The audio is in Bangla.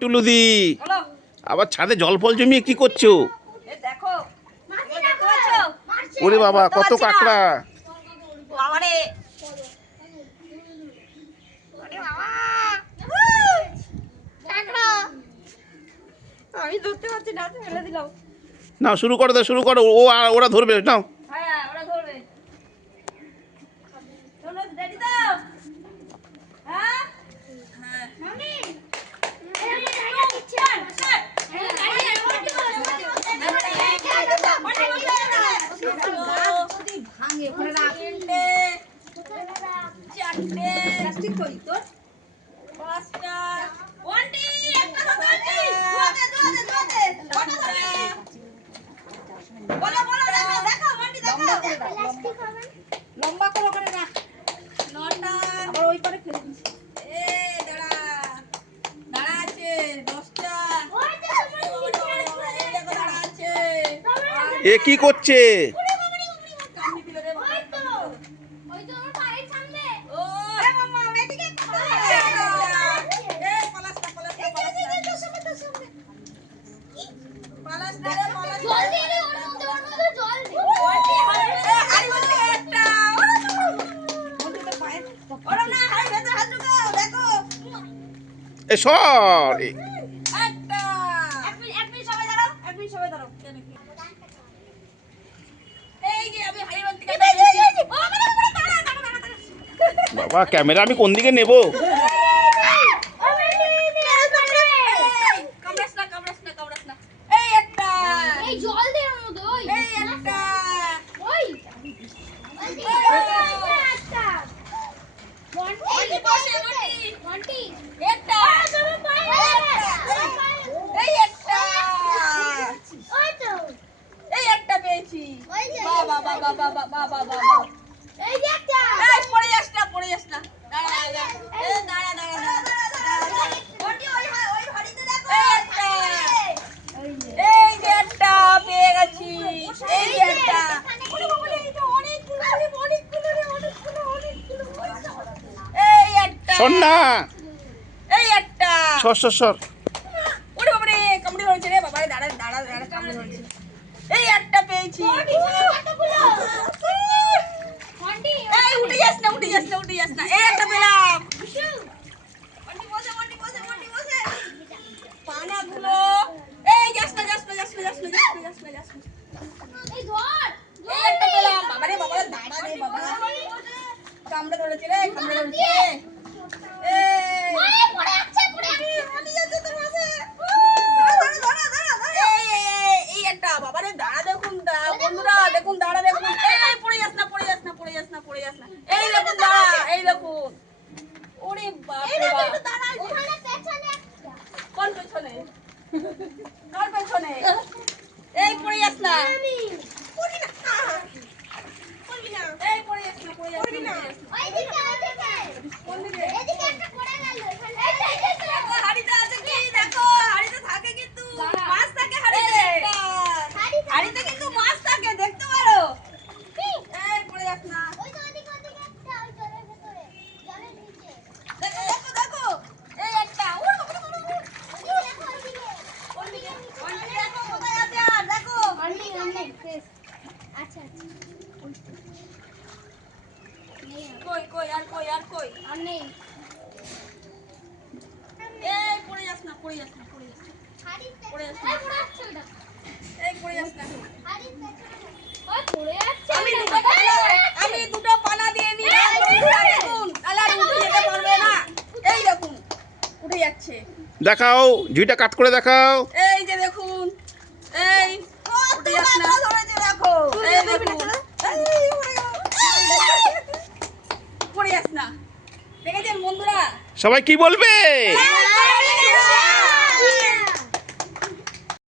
টুলুদি আবার ছাদে জল ফল জমিয়ে কি করছো? ওরে বাবা কত কাঁকড়া! আমি ধরতে পারছি না, ফেলে দিলাম। নাও শুরু করো ওরা ধরবে নাও। হ্যাঁ ওরা ধরবে। চলো রেডি তো? হ্যাঁ হ্যাঁ মামি এই জায়গা কিচেন ভাঙে ওখানে রাখ। চারটে প্লাস্টিক কই তোর? পাঁচটা ওয়ান্টি একটা ধরতে দোতে বলো দেখো ওয়ান্টি দেখো প্লাস্টিক হবে লম্বা করে ওখানে রাখ। নটা আবার ওই পারে ফেলে দিস। দাঁড়া আছে 10টা। এই দেখো দাঁড়া আছে। এ কি করছে? এ সর বাবা ক্যামেরা আমি কোন দিকে নেব? শোন না এই একটা সর ওরে বাবা রে কামড়ে ধরেছে রে বাবা। দাঁড়া কামড়ে ধরেছে। এই একটা পেয়েছি। এই উঠে যাস না। এই একটা পেলাম। বসে পানাগুলো এই যাস না। এই ধর এই একটা পেলাম। বাবা রে দাঁড়া রে বাবা। কামড়ে ধরেছে রে আমি দুটো পানা দিয়ে নি দেখুন আলার উঠে যেতে পারবে না। এই দেখুন উঠে যাচ্ছে। দেখাও ঝুঁইটা কাট করে দেখাও। এই যে দেখুন এই উঠে যাচ্ছে না। দেখো এই দেখুন পড়ে যাচ্ছে না। দেখেছেন বন্ধুরা? সবাই কি বলবে?